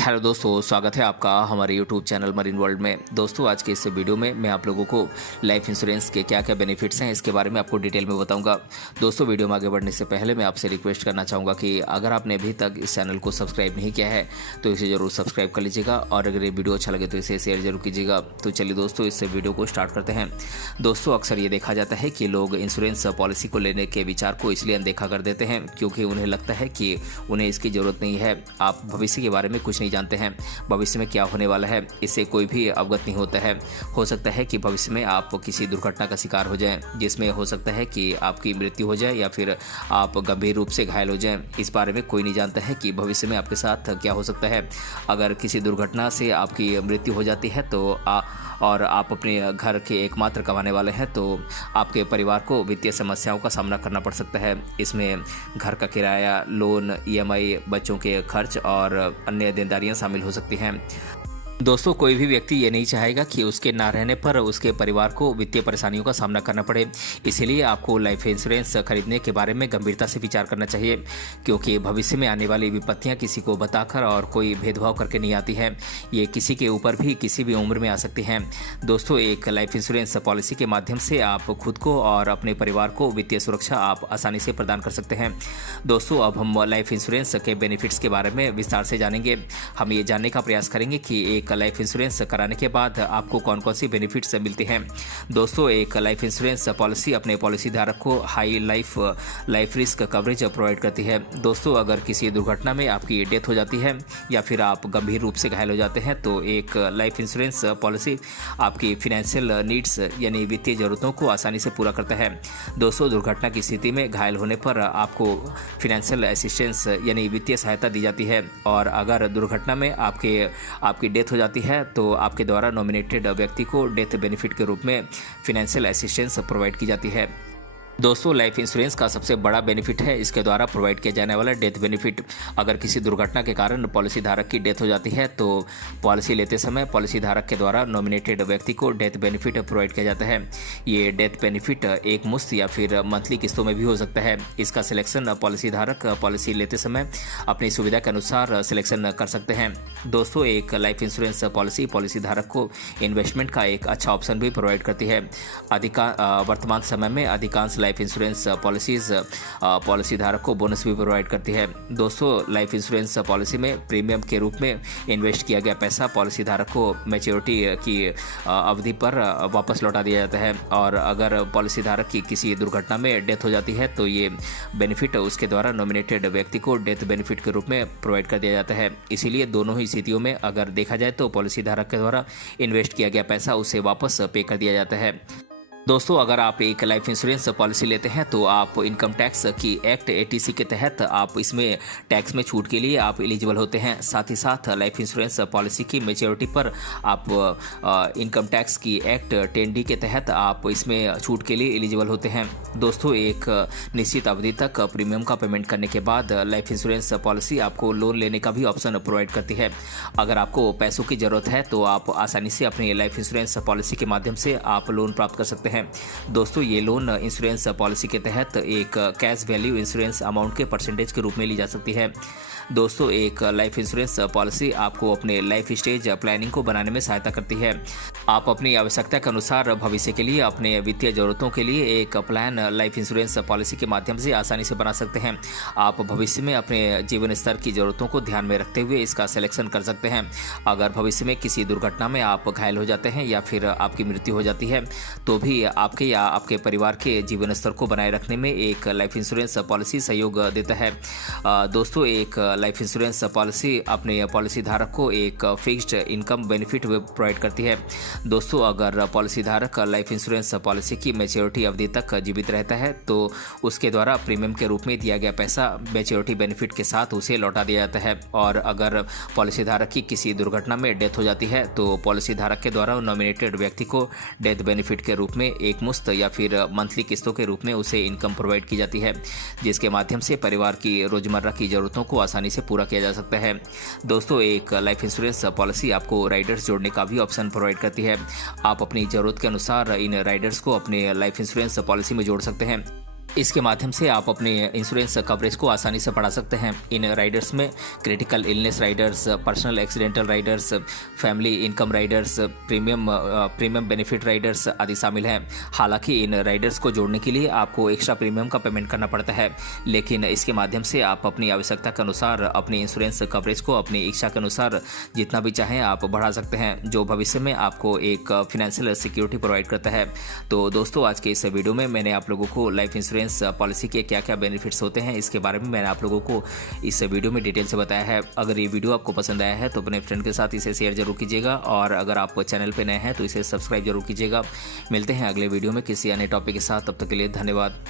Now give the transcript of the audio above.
Hello दोस्तों, स्वागत है आपका हमारे यूट्यूब चैनल मरीन वर्ल्ड में। दोस्तों, आज के इस वीडियो में मैं आप लोगों को लाइफ इंश्योरेंस के क्या क्या बेनिफिट्स हैं इसके बारे में आपको डिटेल में बताऊंगा। दोस्तों, वीडियो में आगे बढ़ने से पहले मैं आपसे रिक्वेस्ट करना चाहूँगा कि अगर आपने अभी तक इस चैनल को सब्सक्राइब नहीं किया है तो इसे ज़रूर सब्सक्राइब कर लीजिएगा और अगर ये वीडियो अच्छा लगे तो इसे शेयर जरूर कीजिएगा। तो चलिए दोस्तों, इस वीडियो को स्टार्ट करते हैं। दोस्तों, अक्सर ये देखा जाता है कि लोग इंश्योरेंस पॉलिसी को लेने के विचार को इसलिए अनदेखा कर देते हैं क्योंकि उन्हें लगता है कि उन्हें इसकी ज़रूरत नहीं है। आप भविष्य के बारे में कुछ नहीं जानते हैं, भविष्य में क्या होने वाला है इससे कोई भी अवगत नहीं होता है। हो सकता है कि भविष्य में आप किसी दुर्घटना का शिकार हो जाएं, जिसमें हो सकता है कि आपकी मृत्यु हो जाए या फिर आप गंभीर रूप से घायल हो जाएं। इस बारे में कोई नहीं जानता है कि भविष्य में आपके साथ क्या हो सकता है। अगर किसी दुर्घटना से आपकी मृत्यु हो जाती है तो और आप अपने घर के एकमात्र कमाने वाले हैं तो आपके परिवार को वित्तीय समस्याओं का सामना करना पड़ सकता है। इसमें घर का किराया, लोन, ईएमआई, बच्चों के खर्च और अन्य देनदारियां शामिल हो सकती हैं। दोस्तों, कोई भी व्यक्ति ये नहीं चाहेगा कि उसके ना रहने पर उसके परिवार को वित्तीय परेशानियों का सामना करना पड़े। इसीलिए आपको लाइफ इंश्योरेंस खरीदने के बारे में गंभीरता से विचार करना चाहिए क्योंकि भविष्य में आने वाली विपत्तियां किसी को बताकर और कोई भेदभाव करके नहीं आती हैं। ये किसी के ऊपर भी किसी भी उम्र में आ सकती हैं। दोस्तों, एक लाइफ इंश्योरेंस पॉलिसी के माध्यम से आप खुद को और अपने परिवार को वित्तीय सुरक्षा आप आसानी से प्रदान कर सकते हैं। दोस्तों, अब हम लाइफ इंश्योरेंस के बेनिफिट्स के बारे में विस्तार से जानेंगे। हम ये जानने का प्रयास करेंगे कि एक लाइफ इंश्योरेंस कराने के बाद आपको कौन कौन सी बेनिफिट्स मिलते हैं। दोस्तों, एक लाइफ इंश्योरेंस पॉलिसी अपने पॉलिसी धारक को high life risk coverage provide करती है। दोस्तों, अगर किसी दुर्घटना में आपकी डेथ हो जाती है या फिर आप गंभीर रूप से घायल हो जाते हैं तो एक लाइफ इंश्योरेंस पॉलिसी आपकी फाइनेंशियल नीड्स यानी वित्तीय जरूरतों को आसानी से पूरा करता है। दोस्तों, दुर्घटना की स्थिति में घायल होने पर आपको फाइनेंशियल असिस्टेंस यानी वित्तीय सहायता दी जाती है और अगर दुर्घटना में आपकी डेथ हो जाती है तो आपके द्वारा नॉमिनेटेड व्यक्ति को डेथ बेनिफिट के रूप में फाइनेंशियल असिस्टेंस प्रोवाइड की जाती है। दोस्तों, लाइफ इंश्योरेंस का सबसे बड़ा बेनिफिट है इसके द्वारा प्रोवाइड किया जाने वाला डेथ बेनिफिट। अगर किसी दुर्घटना के कारण पॉलिसी धारक की डेथ हो जाती है तो पॉलिसी लेते समय पॉलिसी धारक के द्वारा नॉमिनेटेड व्यक्ति को डेथ बेनिफिट प्रोवाइड किया जाता है। ये डेथ बेनिफिट एक मुश्त या फिर मंथली किस्तों में भी हो सकता है। इसका सिलेक्शन पॉलिसी धारक पॉलिसी लेते समय अपनी सुविधा के अनुसार सिलेक्शन कर सकते हैं। दोस्तों, एक लाइफ इंश्योरेंस पॉलिसी धारक को इन्वेस्टमेंट का एक अच्छा ऑप्शन भी प्रोवाइड करती है। वर्तमान समय में अधिकांश लाइफ इंश्योरेंस पॉलिसी धारक को बोनस भी प्रोवाइड करती है। दोस्तों, लाइफ इंश्योरेंस पॉलिसी में प्रीमियम के रूप में इन्वेस्ट किया गया पैसा पॉलिसी धारक को मैच्योरिटी की अवधि पर वापस लौटा दिया जाता है और अगर पॉलिसी धारक की किसी दुर्घटना में डेथ हो जाती है तो ये बेनिफिट उसके द्वारा नॉमिनेटेड व्यक्ति को डेथ बेनिफिट के रूप में प्रोवाइड कर दिया जाता है। इसीलिए दोनों ही स्थितियों में अगर देखा जाए तो पॉलिसी धारक के द्वारा इन्वेस्ट किया गया पैसा उसे वापस पे कर दिया जाता है। दोस्तों, अगर आप एक लाइफ इंश्योरेंस पॉलिसी लेते हैं तो आप इनकम टैक्स की एक्ट 80C के तहत आप इसमें टैक्स में छूट के लिए आप एलिजिबल होते हैं। साथ ही साथ लाइफ इंश्योरेंस पॉलिसी की मैच्योरिटी पर आप इनकम टैक्स की एक्ट 10D के तहत आप इसमें छूट के लिए एलिजिबल होते हैं। दोस्तों, एक निश्चित अवधि तक प्रीमियम का पेमेंट करने के बाद लाइफ इंश्योरेंस पॉलिसी आपको लोन लेने का भी ऑप्शन प्रोवाइड करती है। अगर आपको पैसों की ज़रूरत है तो आप आसानी से अपनी लाइफ इंश्योरेंस पॉलिसी के माध्यम से आप लोन प्राप्त कर सकते हैं। दोस्तों, ये लोन इंश्योरेंस पॉलिसी के तहत एक कैश वैल्यू इंश्योरेंस अमाउंट के परसेंटेज के रूप में ली जा सकती है। दोस्तों, एक लाइफ इंश्योरेंस पॉलिसी आपको अपने लाइफ स्टेज प्लानिंग को बनाने में सहायता करती है। आप अपनी आवश्यकता के अनुसार भविष्य के लिए अपने वित्तीय जरूरतों के लिए एक प्लान लाइफ इंश्योरेंस पॉलिसी के माध्यम से आसानी से बना सकते हैं। आप भविष्य में अपने जीवन स्तर की जरूरतों को ध्यान में रखते हुए इसका सिलेक्शन कर सकते हैं। अगर भविष्य में किसी दुर्घटना में आप घायल हो जाते हैं या फिर आपकी मृत्यु हो जाती है तो भी आपके या आपके परिवार के जीवन स्तर को बनाए रखने में एक लाइफ इंश्योरेंस पॉलिसी सहयोग देता है। दोस्तों, एक लाइफ इंश्योरेंस पॉलिसी अपने पॉलिसी धारक को एक फिक्स्ड इनकम बेनिफिट प्रोवाइड करती है। दोस्तों, अगर पॉलिसी धारक लाइफ इंश्योरेंस पॉलिसी की मैच्योरिटी अवधि तक जीवित रहता है तो उसके द्वारा प्रीमियम के रूप में दिया गया पैसा मैच्योरिटी बेनिफिट के साथ उसे लौटा दिया जाता है और अगर पॉलिसी धारक की किसी दुर्घटना में डेथ हो जाती है तो पॉलिसी धारक के द्वारा नॉमिनेटेड व्यक्ति को डेथ बेनिफिट के रूप में एक मुश्त या फिर मंथली किस्तों के रूप में उसे इनकम प्रोवाइड की जाती है, जिसके माध्यम से परिवार की रोजमर्रा की जरूरतों को आसानी से पूरा किया जा सकता है। दोस्तों, एक लाइफ इंश्योरेंस पॉलिसी आपको राइडर्स जोड़ने का भी ऑप्शन प्रोवाइड करती है। आप अपनी जरूरत के अनुसार इन राइडर्स को अपने लाइफ इंश्योरेंस पॉलिसी में जोड़ सकते हैं। इसके माध्यम से आप अपने इंश्योरेंस कवरेज को आसानी से बढ़ा सकते हैं। इन राइडर्स में critical illness Riders, personal accidental Riders, family income Riders, premium benefit Riders आदि शामिल हैं। हालांकि इन राइडर्स को जोड़ने के लिए आपको एक्स्ट्रा प्रीमियम का पेमेंट करना पड़ता है, लेकिन इसके माध्यम से आप अपनी आवश्यकता के अनुसार अपने इंश्योरेंस कवरेज को अपनी इच्छा के अनुसार जितना भी चाहें आप बढ़ा सकते हैं, जो भविष्य में आपको एक फाइनेंशियल सिक्योरिटी प्रोवाइड करता है। तो दोस्तों, आज के इस वीडियो में मैंने आप लोगों को लाइफ इंश्योरेंस पॉलिसी के क्या क्या बेनिफिट्स होते हैं इसके बारे में मैंने आप लोगों को इस वीडियो में डिटेल से बताया है। अगर ये वीडियो आपको पसंद आया है तो अपने फ्रेंड के साथ इसे शेयर जरूर कीजिएगा, और अगर आप चैनल पे नए हैं तो इसे सब्सक्राइब जरूर कीजिएगा। मिलते हैं अगले वीडियो में किसी अन्य टॉपिक के साथ, तब तक के लिए धन्यवाद।